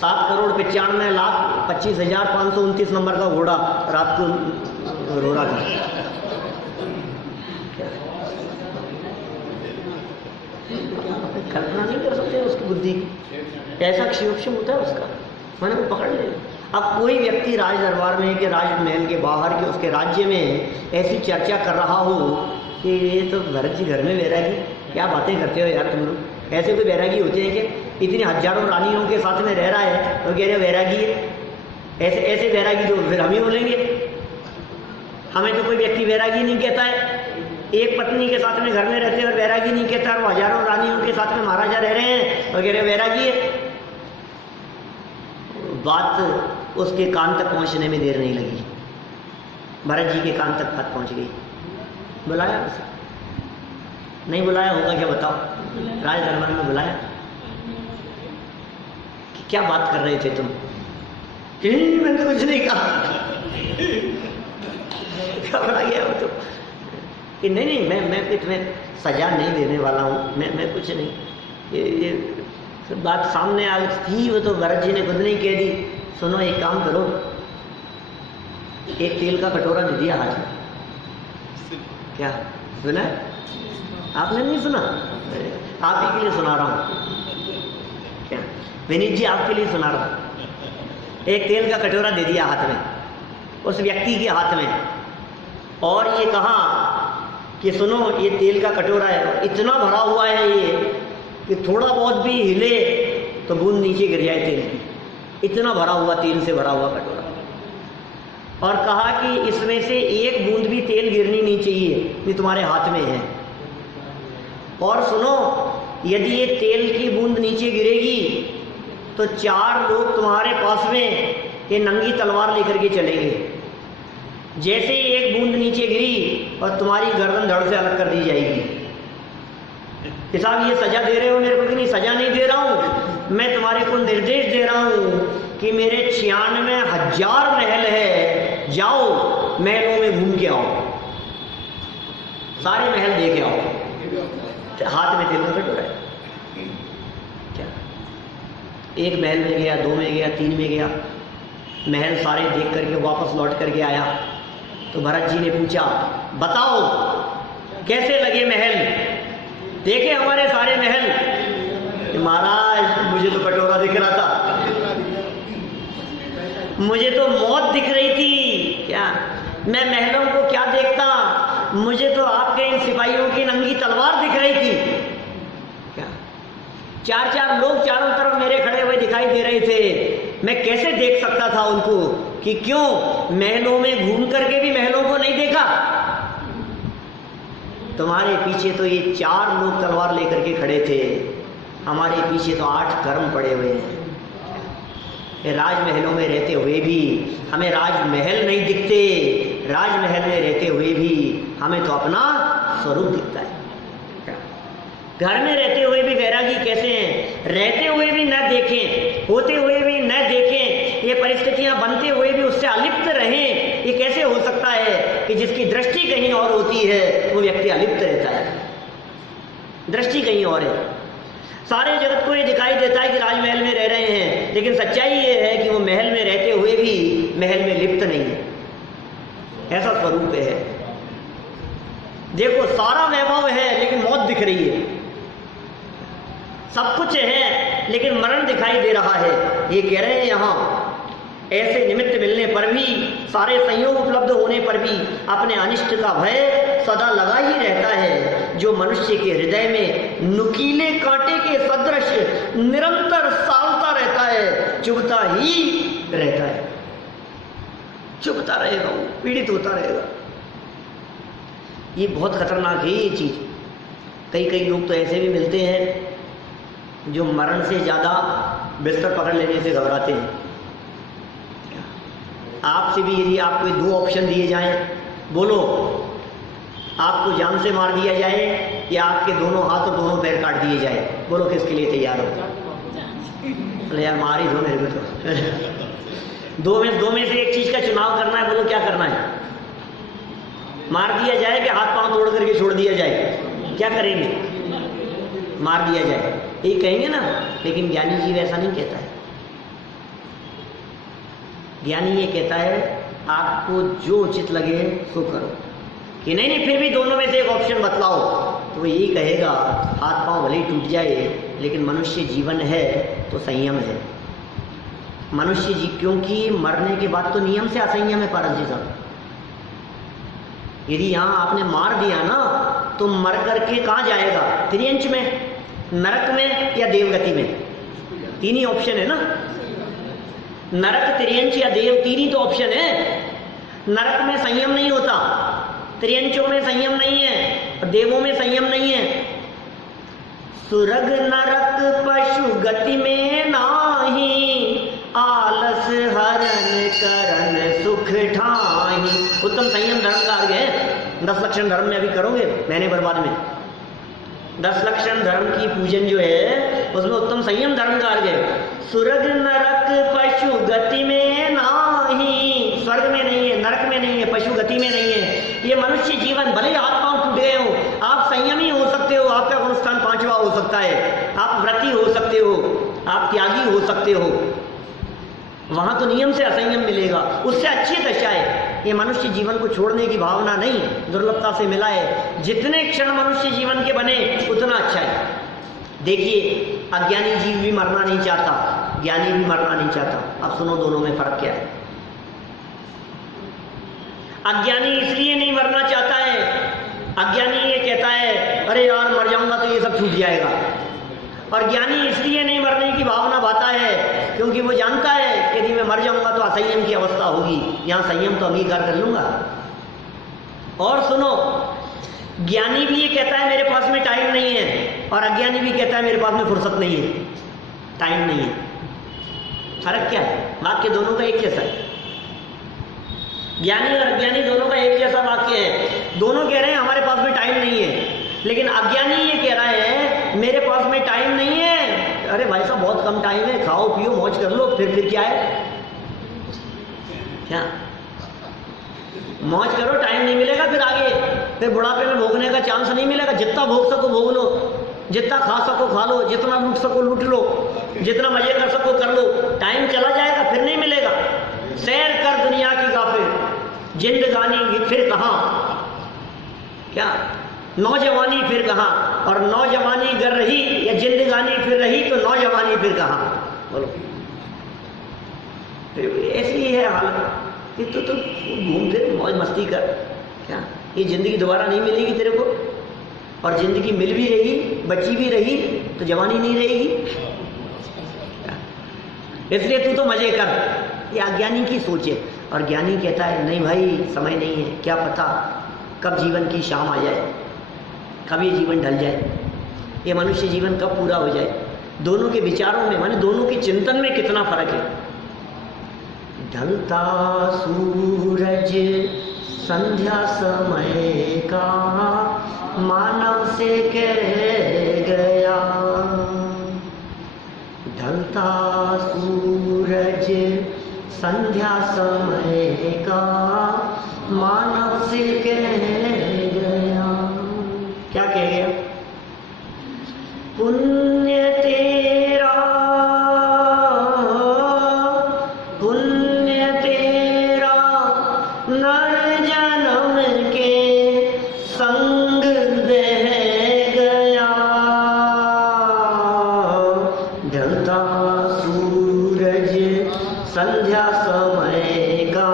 7,95,25,529 नंबर का घोड़ा रात को रो रहा था। कल्पना नहीं कर सकते उसकी बुद्धि, ऐसा क्षोभक्षम होता है उसका, मैंने वो पकड़ ले। अब कोई व्यक्ति राज दरबार में कि राजमहल के बाहर के उसके राज्य में ऐसी चर्चा कर रहा हो कि ये तो भरत जी घर में वैरागी, क्या बातें करते हो यार तुम लोग, ऐसे कोई वैरागी होते हैं कि इतनी हजारों रानियों के साथ में रह रहा है तो कह रहे वैरागी है, ऐसे ऐसे वैरागी तो फिर हम ही बोलेंगे। हमें तो कोई व्यक्ति वैरागी नहीं कहता है, एक पत्नी के साथ में घर में रहते हैं और वैरागी नहीं कहता, और हजारों रानियों के साथ में महाराजा रह रहे हैं और कह रहे वैरागी है। बात उसके कान तक पहुंचने में देर नहीं लगी, भरत जी के कान तक बात पहुंच गई। बुलाया उसे, नहीं बुलाया होगा क्या बताओ, राज दरबार में बुलाया कि क्या बात कर रहे थे तुम, मैंने तो कुछ नहीं कहा। घबरा गया वो तो कि नहीं मैं तुम्हें सजा नहीं देने वाला हूँ, मैं कुछ नहीं, ये बात सामने आ थी, वो तो भरत जी ने खुद नहीं कह दी। सुनो एक काम करो, एक तेल का कटोरा दे दिया हाथ में। क्या सुना? आपने नहीं सुना? आप ही के लिए सुना रहा हूँ। क्या विनीत जी, आपके लिए सुना रहा हूँ। एक तेल का कटोरा दे दिया हाथ में, उस व्यक्ति के हाथ में, और ये कहा कि सुनो ये तेल का कटोरा है, इतना भरा हुआ है ये कि थोड़ा बहुत भी हिले तो बूंद नीचे गिर जाए तेल की, इतना भरा हुआ, तेल से भरा हुआ कटोरा। और कहा कि इसमें से एक बूंद भी तेल गिरनी नहीं चाहिए, ये तुम्हारे हाथ में है। और सुनो, यदि ये तेल की बूंद नीचे गिरेगी तो 4 लोग तुम्हारे पास में ये नंगी तलवार लेकर के चलेंगे। जैसे ही एक बूंद नीचे गिरी और तुम्हारी गर्दन धड़ से अलग कर दी जाएगी। साहब ये सजा दे रहे हो मेरे को कि नहीं? सजा नहीं दे रहा हूँ, मैं तुम्हारे को निर्देश दे रहा हूँ कि मेरे 96,000 महल है, जाओ महलों में घूम के आओ, सारे महल देख के आओ। हाथ में तेल का कटोरा है। क्या एक महल में गया, 2 में गया, 3 में गया, महल सारे देख करके वापस लौट करके आया। तो भरत जी ने पूछा, बताओ कैसे लगे महल, देखे हमारे सारे महल? महाराज मुझे तो कटोरा दिख रहा था, मुझे तो मौत दिख रही थी। क्या मैं महलों को क्या देखता, मुझे तो आपके इन सिपाहियों की नंगी तलवार दिख रही थी। क्या 4 लोग चारों तरफ मेरे खड़े हुए दिखाई दे रहे थे, मैं कैसे देख सकता था उनको कि क्यों महलों में घूम करके भी महलों को नहीं देखा? तुम्हारे पीछे तो ये 4 लोग तलवार लेकर के खड़े थे, हमारे पीछे तो 8 कर्म पड़े हुए हैं। राजमहलों में रहते हुए भी हमें राजमहल नहीं दिखते, राजमहल में रहते हुए भी हमें तो अपना स्वरूप दिखता है। घर में रहते हुए भी वैरागी कैसे हैं? रहते हुए भी न देखें, होते हुए भी न देखें, ये परिस्थिति व्यक्तियां बनते हुए भी उससे अलिप्त रहें, ये कैसे हो सकता है कि जिसकी दृष्टि कहीं और होती है वो व्यक्ति अलिप्त रहता है, दृष्टि कहीं और है। सारे जगत को ये दिखाई देता है कि राजमहल में रह रहे हैं, लेकिन सच्चाई ये है कि वो महल में रहते हुए भी महल में लिप्त नहीं है, ऐसा स्वरूप है। देखो सारा वैभव है लेकिन मौत दिख रही है, सब कुछ है लेकिन मरण दिखाई दे रहा है। ये कह रहे हैं यहाँ ऐसे निमित्त मिलने पर भी, सारे संयोग उपलब्ध होने पर भी अपने अनिष्ट का भय सदा लगा ही रहता है, जो मनुष्य के हृदय में नुकीले कांटे के सदृश निरंतर सालता रहता है, चुभता ही रहता है, चुभता रहेगा, वो पीड़ित होता रहेगा। ये बहुत खतरनाक है ये चीज। कई लोग तो ऐसे भी मिलते हैं जो मरण से ज्यादा बिस्तर पकड़ लेने से घबराते हैं। आपसे भी यदि आपको दो ऑप्शन दिए जाएं, बोलो आपको जान से मार दिया जाए या आपके दोनों हाथ और दोनों पैर काट दिए जाए, बोलो किसके लिए तैयार हो? अरे यार मार ही दो मेरे को तो दो में से एक चीज का चुनाव करना है, बोलो क्या करना है? मार दिया जाए कि हाथ पांव तोड़ करके छोड़ दिया जाए? क्या करेंगे? मार दिया जाए, ये कहेंगे ना। लेकिन ज्ञानी जी वैसा नहीं कहता है। ज्ञानी ये कहता है आपको जो उचित लगे सो करो, कि नहीं फिर भी दोनों में से एक ऑप्शन बतलाओ, तो वो यही कहेगा हाथ पांव भले ही टूट जाए लेकिन मनुष्य जीवन है तो संयम है। मनुष्य जी, क्योंकि मरने के बाद तो नियम से असंयम है पारस जी साहब। यदि यहाँ आपने मार दिया ना तो मर करके कहाँ जाएगा? त्रियंच में, नरक में या देवगति में? तीन ही ऑप्शन है ना, नरक, त्रियंच या देव, तीन ही तो ऑप्शन है। नरक में संयम नहीं होता, त्रियंचों में संयम नहीं है, देवों में संयम नहीं है। सुरग नरक पशु गति में नाही, आलस हरण करन सुख ठाही। उत्तम संयम धर्म का अर्घ है। 10 लक्षण धर्म में अभी करोगे महीने बर्बाद में। 10 लक्षण धर्म की पूजन जो है उसमें उत्तम संयम धर्म का अर्घ है। सुरग नरक पशु गति में नाही, स्वर्ग में नहीं है, नरक में नहीं है, पशु गति में नहीं है। ये मनुष्य जीवन भले हाथ पांव टूट गए हो, आप संयमी हो सकते हो, आपका गुणस्थान 5वां हो सकता है, आप व्रती हो सकते हो, आप त्यागी हो सकते हो, वहां तो नियम से असंयम मिलेगा, उससे अच्छी दशा है। ये मनुष्य जीवन को छोड़ने की भावना नहीं, दुर्लभता से मिला है। जितने क्षण मनुष्य जीवन के बने उतना अच्छा है। देखिए अज्ञानी जीव भी मरना नहीं चाहता, ज्ञानी भी मरना नहीं चाहता। अब सुनो दोनों में फर्क क्या है। अज्ञानी इसलिए नहीं मरना चाहता है, अज्ञानी ये कहता है अरे यार मर जाऊंगा तो ये सब छूट जाएगा। और ज्ञानी इसलिए नहीं मरने की भावना भाता है क्योंकि वो जानता है कि यदि मैं मर जाऊंगा तो असंयम की अवस्था होगी, यहाँ संयम तो अंगीकार कर लूंगा। और सुनो, ज्ञानी भी ये कहता है मेरे पास में टाइम नहीं है, और अज्ञानी भी कहता है मेरे पास में फुर्सत नहीं है, टाइम नहीं है। फर्क क्या है? वाक्य दोनों का एक जैसा है। ज्ञानी और अज्ञानी दोनों का एक जैसा वाक्य है। दोनों कह रहे हैं हमारे पास में टाइम नहीं है, लेकिन अज्ञानी ये कह रहा है मेरे पास में टाइम नहीं है। अरे भाई साहब बहुत कम टाइम है, खाओ पियो मौज कर लो, फिर क्या है? क्या मौज करो, टाइम नहीं मिलेगा फिर आगे, फिर बुढ़ापे में भोगने का चांस नहीं मिलेगा। जितना भोग सको भोग लो, जितना खा सको खा लो, जितना लूट सको लूट लो, जितना मजे कर सको कर लो। टाइम चला जाएगा फिर नहीं मिलेगा। सैर कर दुनिया की गाफिल, जिंदगानी फिर कहाँ? क्या नौजवानी फिर कहाँ? और नौजवानी गर रही या जिंदगानी फिर रही तो नौजवानी फिर कहाँ? बोलो। ऐसी है हालत कि तो घूम फिर मौज मस्ती कर। क्या ये जिंदगी दोबारा नहीं मिलेगी तेरे को? और जिंदगी मिल भी रही, बची भी रही तो जवानी नहीं रहेगी, इसलिए तू तो मजे कर। ये अज्ञानी की सोच है। और ज्ञानी कहता है नहीं भाई समय नहीं है, क्या पता कब जीवन की शाम आ जाए, कब ये जीवन ढल जाए, ये मनुष्य जीवन कब पूरा हो जाए। दोनों के विचारों में, माने दोनों के चिंतन में कितना फर्क है। ढलता सूरज संध्या समय का मानव से कह गया, ढलता सूरज संध्या समय का मानव से कह गया। क्या कह गया? पुण्य तेरा, पुण्य तेरा नर जन्म के संग बह गया। ढलता सूरज संध्या समय का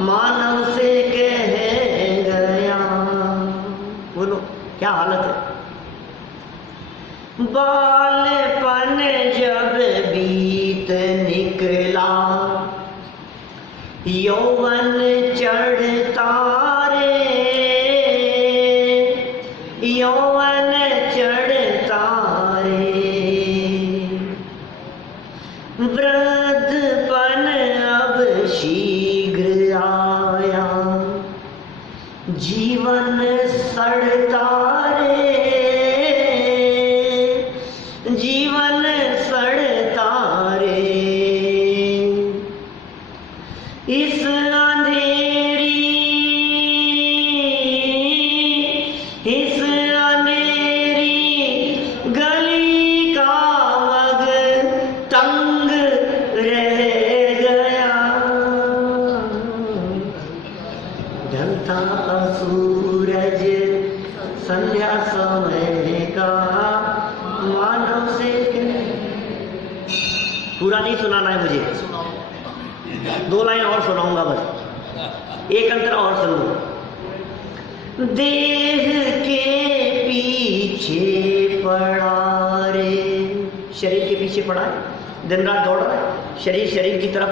मानव से कह गया। बोलो क्या हालत है? बालपन जब बीत निकला, यौवन चढ़ता रे, यौवन चढ़ता रे। वृद्धपन अब शीघ्र आया, जीवन सड़ता रे, जीवन सड़ता रे। इस अंधेरी, इस अंधेरी गली का मग तंग रह गया। ढलता सूरज संध्या समय का मानव से। पूरा नहीं सुनाना है मुझे, 2 लाइन और सुनाऊंगा बस, एक अंतरा और सुन लो। देह के पीछे पड़ा रे, शरीर के पीछे पड़ा है, दिन रात दौड़ रहा है शरीर शरीर की तरफ।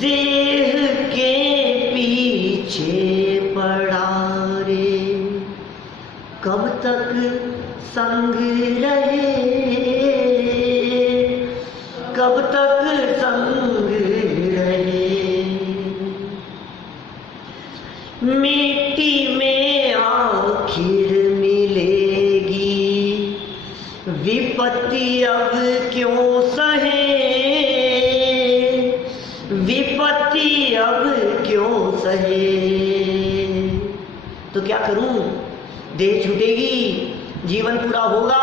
देह के पीछे पड़ा रे, कब तक संग रहे, कब तक संग रहे। मिट्टी में आखिर मिलेगी, विपत्ति अब क्यों सहे, विपत्ति अब क्यों सहे। तो क्या करूं? देह छूटेगी, जीवन पूरा होगा,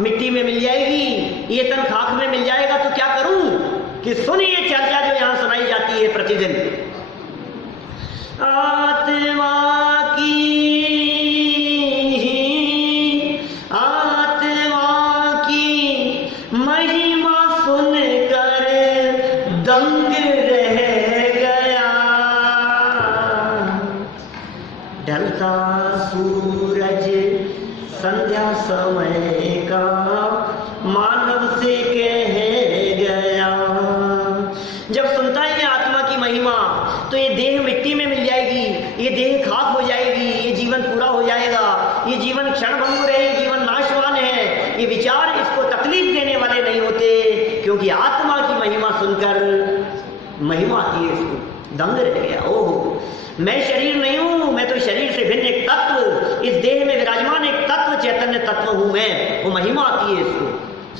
मिट्टी में मिल जाएगी, ये तन खाक में मिल जाएगा, तो क्या करूं? कि सुनिए चर्चा जो यहां सुनाई जाती है प्रतिदिन। आत्मा की, आत्मा की महिमा सुनकर दंग रह गया। ढलता सूरज संध्या समय का मानव से कह गया। जब सुनता है आत्मा की महिमा, तो ये देह मिट्टी में मिल जाएगी, ये देह खाक हो जाएगी, ये जीवन पूरा हो जाएगा, ये जीवन क्षणभंगुर है, ये जीवन नाशवान है। ये विचार इसको तकलीफ देने वाले नहीं होते, क्योंकि आत्मा की महिमा सुनकर महिमा आती है, इसको दंग रह गया। ओहो, मैं शरीर नहीं हूं, मैं तो शरीर से भिन्न एक तत्व, इस देह में विराजमान एक तत्व, चैतन्य तत्व हूं मैं। वो महिमा आती है इसको।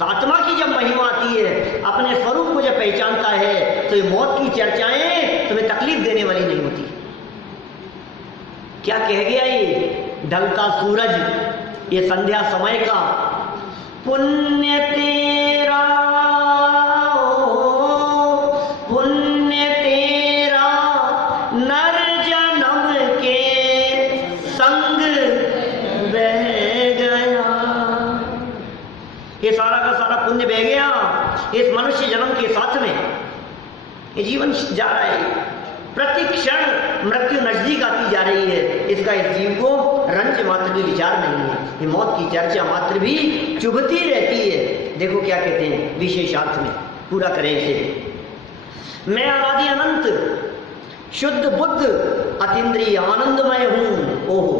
आत्मा की जब महिमा आती है, अपने स्वरूप को जब पहचानता है, तो ये मौत की चर्चाएं तुम्हें तकलीफ देने वाली नहीं होती। क्या कह गया ये? ढलता सूरज, ये संध्या समय का। पुण्य तेरा, पुण्य तेरा नर जन्म के संग बह गया। ये सारा का सारा पुण्य बह गया इस मनुष्य जन्म के साथ में। ये जीवन जा रहा है, प्रति क्षण मृत्यु नजदीक आती जा रही है। इसका इस जीव को रंज मात्र भी विचार नहीं है। ये मौत की चर्चा मात्र भी चुभती रहती है। देखो क्या कहते हैं विशेषार्थ में, पूरा करें इसे। मैं अनादि अनंत शुद्ध बुद्ध अतीन्द्रिय आनंदमय हूं। ओहो,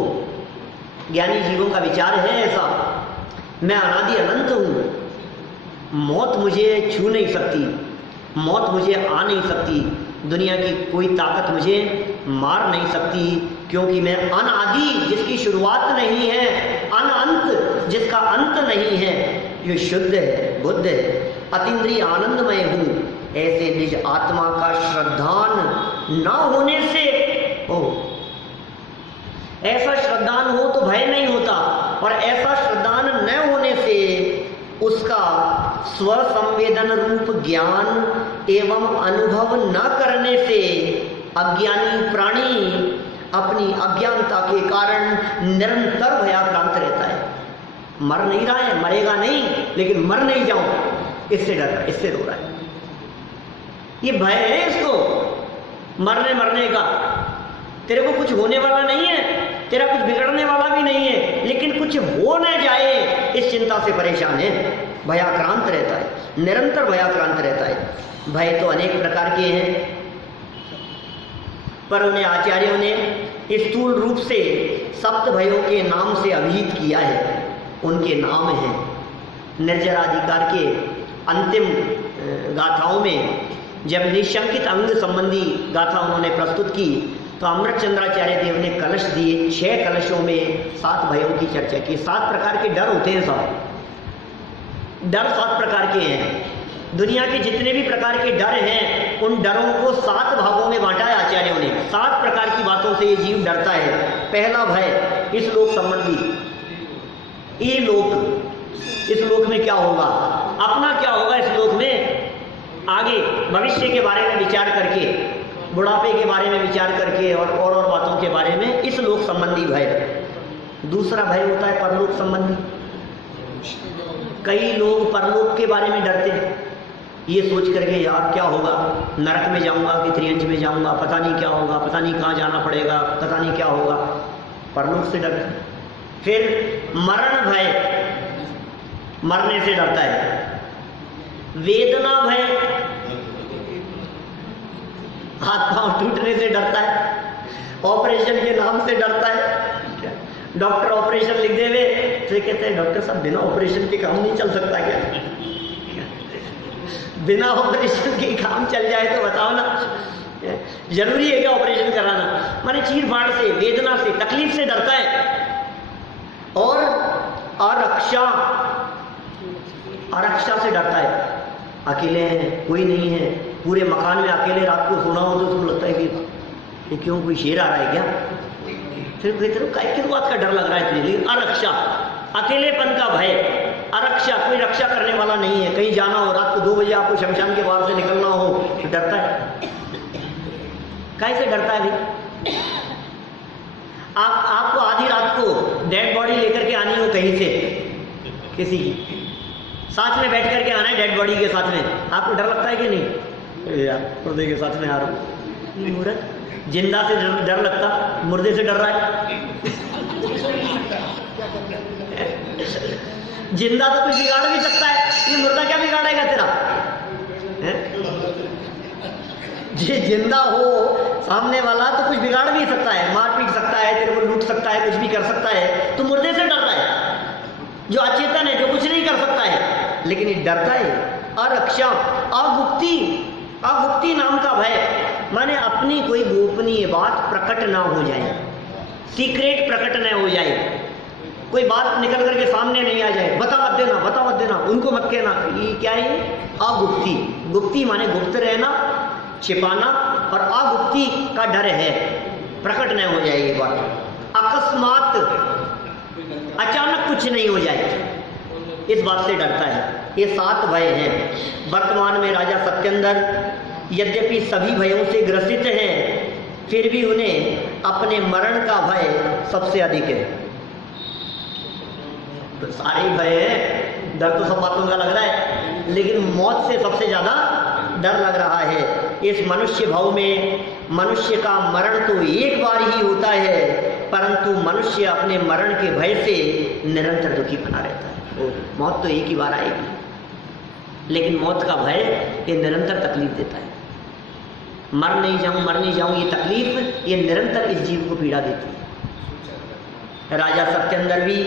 ज्ञानी जीवों का विचार है ऐसा। मैं अनादि अनंत हूं, मौत मुझे छू नहीं सकती, मौत मुझे आ नहीं सकती, दुनिया की कोई ताकत मुझे मार नहीं सकती, क्योंकि मैं अनादि जिसकी शुरुआत नहीं है, अनंत जिसका अंत नहीं है, जो शुद्ध है, बुद्ध है, अतीन्द्रिय आनंदमय हूँ। ऐसे निज आत्मा का श्रद्धान न होने से ऐसा श्रद्धान हो तो भय नहीं होता, और ऐसा श्रद्धान न होने से उसका स्व संवेदन रूप ज्ञान एवं अनुभव न करने से अज्ञानी प्राणी अपनी अज्ञानता के कारण निरंतर भयाक्रांत रहता है। मर नहीं रहा है, मरेगा नहीं, लेकिन मर नहीं जाऊं इससे डर रहा है, इससे रो रहा है। ये भय है इसको मरने का। तेरे को कुछ होने वाला नहीं है, तेरा कुछ बिगड़ने वाला भी नहीं है, लेकिन कुछ हो न जाए इस चिंता से परेशान है, भयाक्रांत रहता है, निरंतर भयाक्रांत रहता है। भय तो अनेक प्रकार के हैं, पर उन्हें आचार्यों ने स्थूल रूप से सप्त भयों के नाम से अभिहित किया है। उनके नाम हैं निर्जराधिकार के अंतिम गाथाओं में जब निशंकित अंग संबंधी गाथा उन्होंने प्रस्तुत की तो अमृतचंद्राचार्य देव ने कलश दिए। 6 कलशों में 7 भयों की चर्चा की। 7 प्रकार के डर होते हैं। सब डर 7 प्रकार के हैं। दुनिया के जितने भी प्रकार के डर हैं उन डरों को 7 भागों में बांटा है आचार्यों ने। 7 प्रकार की बातों से ये जीव डरता है। पहला भय इस लोक संबंधी, ये लोक, इस लोक में क्या होगा, अपना क्या होगा इस लोक में, आगे भविष्य के बारे में विचार करके, बुढ़ापे के बारे में विचार करके और बातों के बारे में, इस लोक संबंधी भय। दूसरा भय होता है परलोक संबंधी। कई लोग परलोक के बारे में डरते हैं, ये सोच करके यार क्या होगा, नरक में जाऊंगा कि त्रियंच में जाऊंगा, पता नहीं क्या होगा, पता नहीं कहाँ जाना पड़ेगा, पता नहीं क्या होगा, परलोक से डरते हैं। फिर मरण भय, मरने से डरता है। वेदना भय, हाथ पांव टूटने से डरता है। ऑपरेशन के नाम से डरता है। डॉक्टर ऑपरेशन लिख देवे तो कहते हैं डॉक्टर साहब बिना ऑपरेशन के काम नहीं चल सकता क्या? बिना ऑपरेशन के काम चल जाए तो बताओ ना, जरूरी है क्या ऑपरेशन कराना? माने चीर फाड़ से, वेदना से, तकलीफ से डरता है। और आरक्षा, आरक्षा से डरता है। अकेले हैं, कोई नहीं है, पूरे मकान में अकेले रात को सोना हो तो उसको लगता है कि क्यों कोई शेर आ रहा है क्या? फिर किस बात का डर लग रहा है तुझे? लेकिन आरक्षा, अकेलेपन का भय, आरक्षा, कोई रक्षा करने वाला नहीं है। कहीं जाना हो, रात को 2 बजे आपको शमशान के बाहर से निकलना हो तो डरता है। कैसे डरता है भाई? आपको आधी रात को डेड बॉडी लेकर के आनी हो कहीं से, किसी की, साथ में बैठ करके आना है डेड बॉडी के साथ में, आपको डर लगता है कि नहीं? यार मुर्दे के साथ में आ रहा हूँ। मुर्द जिंदा से डर लगता, मुर्दे से डर रहा है। जिंदा तो कुछ बिगाड़ भी सकता है, ये मुर्दा क्या बिगाड़ेगा तेरा? ये जिंदा हो सामने वाला तो कुछ बिगाड़ भी सकता है, मार पीट सकता है, तेरे को लूट सकता है, कुछ भी कर सकता है। तो मुर्दे से डर रहा है जो अचेतन है, जो कुछ नहीं कर सकता है, लेकिन ये डरता है। अरक्षा, अगुप्ती, अगुप्ती नाम का भय, माने अपनी कोई गोपनीय बात प्रकट ना हो जाए, सीक्रेट प्रकट ना हो जाए, कोई बात निकल करके सामने नहीं आ जाए, बता मत देना, बता मत देना, उनको मत कहना। ये क्या है? अगुप्ती। गुप्ती माने गुप्त रहना, छिपाना, और अगुप्ती का डर है प्रकट न हो जाए ये बात। अकस्मात, अचानक कुछ नहीं हो जाए, इस बात से डरता है। ये 7 भय हैं। वर्तमान में राजा सत्येंद्र यद्यपि सभी भयों से ग्रसित हैं, फिर भी उन्हें अपने मरण का भय सबसे अधिक है। तो सारे भय हैं, डर तो सब बातों का लग रहा है, लेकिन मौत से सबसे ज्यादा डर लग रहा है। इस मनुष्य भाव में मनुष्य का मरण तो एक बार ही होता है, परंतु मनुष्य अपने मरण के भय से निरंतर दुखी बना रहता है। मौत तो एक ही बार आएगी, लेकिन मौत का भय ये निरंतर तकलीफ देता है। मर नहीं जाऊं, मर नहीं जाऊं, ये तकलीफ ये निरंतर इस जीव को पीड़ा देती है। राजा सत्येंद्र भी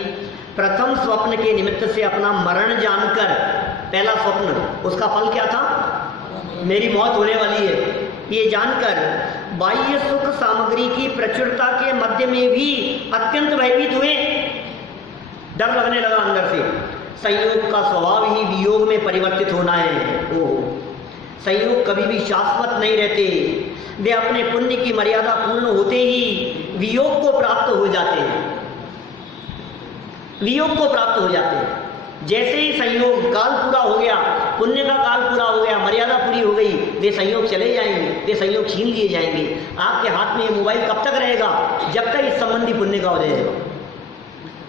प्रथम स्वप्न के निमित्त से अपना मरण जानकर, पहला स्वप्न उसका फल क्या था? मेरी मौत होने वाली है, ये जानकर बाह्य सुख सामग्री की प्रचुरता के मध्य में भी अत्यंत भयभीत हुए। डर लगने लगा अंदर से। संयोग का स्वभाव ही वियोग में परिवर्तित होना है। संयोग कभी भी शाश्वत नहीं रहते, वे अपने पुण्य की मर्यादा पूर्ण होते ही वियोग को प्राप्त हो जाते हैं, वियोग को प्राप्त हो जाते हैं। जैसे ही संयोग काल पूरा हो गया, पुण्य का काल पूरा हो गया, मर्यादा पूरी हो गई, वे संयोग चले जाएंगे, वे संयोग छीन लिए जाएंगे। आपके हाथ में ये मोबाइल कब तक रहेगा? जब तक इस संबंधी पुण्य का उदय है,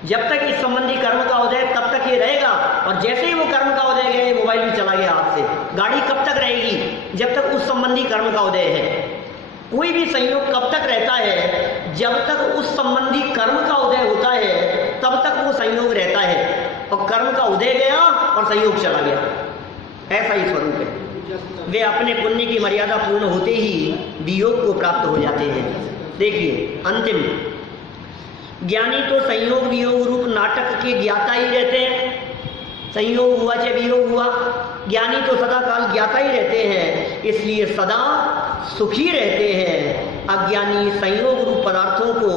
जब तक इस संबंधी कर्म का उदय तब तक ये रहेगा। और जैसे ही वो कर्म का उदय गया, ये मोबाइल भी चला गया हाथ से। गाड़ी कब तक रहेगी? जब तक उस संबंधी कर्म का उदय है। कोई भी संयोग कब तक रहता है? जब तक उस संबंधी कर्म का उदय होता है तब तक वो संयोग रहता है, और कर्म का उदय गया और संयोग चला गया, ऐसा ही स्वरूप है। वे अपने पुण्य की मर्यादा पूर्ण होते ही वियोग को प्राप्त हो जाते हैं। देखिए अंतिम, ज्ञानी तो संयोग वियोग रूप नाटक के ज्ञाता ही रहते हैं। संयोग हुआ चाहे वियोग हुआ, ज्ञानी तो सदा काल ज्ञाता ही रहते हैं, इसलिए सदा सुखी रहते हैं। अज्ञानी संयोग रूप पदार्थों को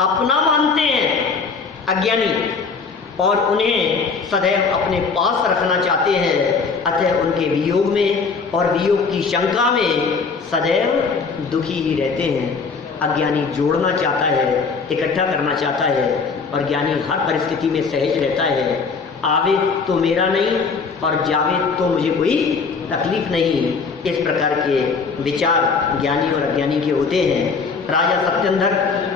अपना मानते हैं, अज्ञानी, और उन्हें सदैव अपने पास रखना चाहते हैं। अतः उनके वियोग में और वियोग की शंका में सदैव दुखी ही रहते हैं। अज्ञानी जोड़ना चाहता है, इकट्ठा करना चाहता है, और ज्ञानी हर परिस्थिति में सहज रहता है। आवे तो मेरा नहीं और जावे तो मुझे कोई तकलीफ नहीं, इस प्रकार के विचार ज्ञानी और अज्ञानी के होते हैं। राजा सत्येंद्र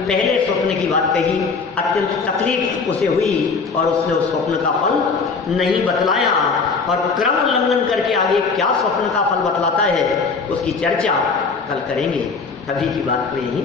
पहले स्वप्न की बात कही, अत्यंत तकलीफ उसे हुई और उसने उस स्वप्न का फल नहीं बतलाया, और क्रम उल्लंघन करके आगे क्या स्वप्न का फल बतलाता है उसकी चर्चा कल करेंगे। अभी की बात को यहीं